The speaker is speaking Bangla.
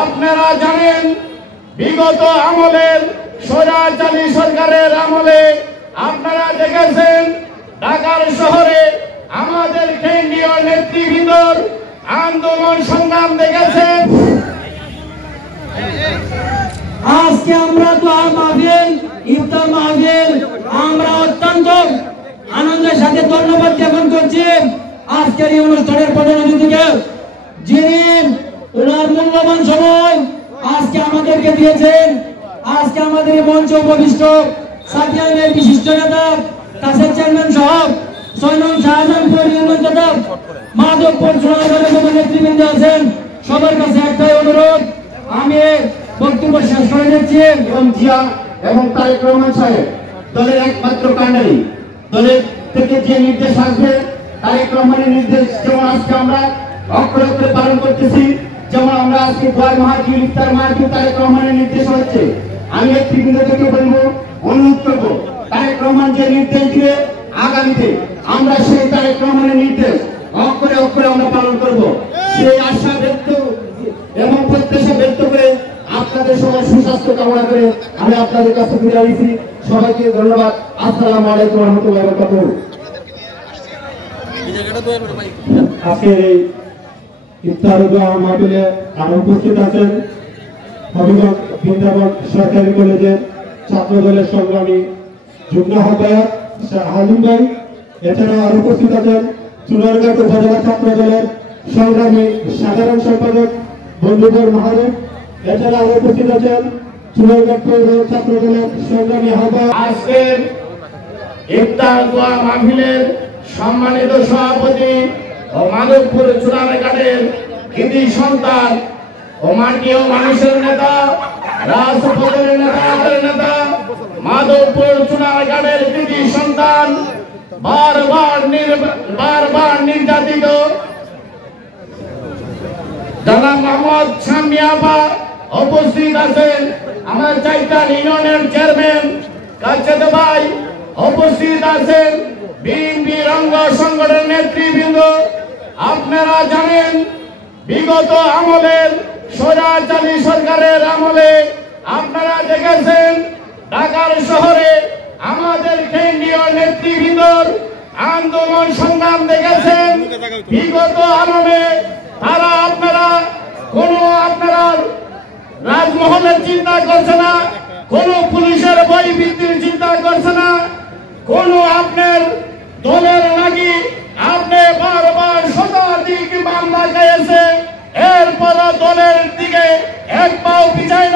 আপনারা জানেন বিগত আমলের স্বৈরাচারী সরকারের আমলে আপনারা দেখেছেন ঢাকার শহরে আমাদের কেন্দ্রীয় নেতৃবৃন্দর আন্দোলন সংগ্রাম দেখেছেন। আজকে আমরা দোয়া মাহফিল, ইফতার মাহফিল আমরা অত্যন্ত আনন্দের সাথে ধন্যবাদ জ্ঞাপন করছি আজকের এই অনুষ্ঠানের প্রধান অতিথিকে, যিনি ওনার মূল্যবান সময় আজকে আমাদেরকে দিয়েছেন। আজকে আমাদের এই মঞ্চে উপবিষ্ট সাদিয়ানের বিশিষ্ট নেতা কাছের চেয়ারম্যান সাহেব, ৬ নং শাহজাহানপুর ইউনিয়ন তথা মাধবপুর সোনারগাঁওয়ের নেতৃবৃন্দ আছেন, সবার কাছে একটাই অনুরোধ, আমি বক্তব্য শেষ করে দিচ্ছি। এবং জিয়া এবং তারেক রহমান সাহেব দলের একমাত্র কাণ্ডারি, দলের থেকে যে নির্দেশ আসবে তারেক রহমানের নির্দেশ যেমন আজকে আমরা অক্ষরে অক্ষরে পালন করতেছি, যেমন আমরা আজকে দোয়া মাহফিল, ইফতার মাহফিল তারেক রহমানের নির্দেশ হচ্ছে। আমি নেতৃবৃন্দ থেকে বলবো, অনুরোধ করবো, তারেক রহমান যে নির্দেশ দিবে আগামীতে আমরা সেই তারেক রহমানের নির্দেশ অক্ষরে অক্ষরে আমরা পালন করব। সেই আশা ব্যক্ত এবং প্রত্যাশা ব্যক্ত করে আপনাদের সবার সুস্বাস্থ্য কামনা করে আমি আপনাদের কাছে বিদায় নিচ্ছি। সবাইকে ধন্যবাদ। আসসালামু আলাইকুম ওয়া রাহমাতুল্লাহি ওয়া বারাকাতুহু। আজকের এই ইফতার দোয়া মাহফিলে আরো উপস্থিত আছেন হবিগঞ্জ বৃন্দাবন সরকারি কলেজের ছাত্র দলের সংগ্রামী যুগ্ম আহ্বায়ক হালিম ভাই। এছাড়াও আরো উপস্থিত আছেন চুনারঘাট উপজেলা ছাত্র দলের সংগ্রামী সাধারণ সম্পাদক বন্ধুধর মাহারুফ। এছাড়া আরো উপস্থিত আছেন চুনারঘাট পৌর ছাত্র দলের সংগ্রামী আহ্বায়ক। আজকের ইফতার দোয়া মাহফিলের সম্মানিত সভাপতি ও মাধবপুর চুনারঘাটের কৃতি সন্তান ও মাটিও মানুষের নেতা, রাজপথের নেতা, মাধবপুর চুনারঘাটের কৃতি সন্তান, বারবার নির্যাতিত জনাব মোহাম্মদ শামী আপা উপস্থিত আছেন। আমার চাইতাল ইউনিয়নের চেয়ারম্যান কাচ্চেদ ভাই উপস্থিত আছেন। বিএনপি অঙ্গ সংগঠনের নেতৃবৃন্দ, আপনারা জানেন বিগত আমলের স্বৈরাচারী সরকারের আমলে আপনারা দেখেছেন ঢাকার শহরে আমাদের কেন্দ্রীয় নেতৃবৃন্দর আন্দোলন সংগ্রাম দেখেছেন। বিগত আমলে তারা আপনারা রাজমহলের চিন্তা করছে না, কোন পুলিশের বই বৃদ্ধির চিন্তা করছে না, কোন আপনার দলের নাকি আপনি বারবার শতাধিক মামলা গেছে, এরপর দলের দিকে এক পাও পিছায়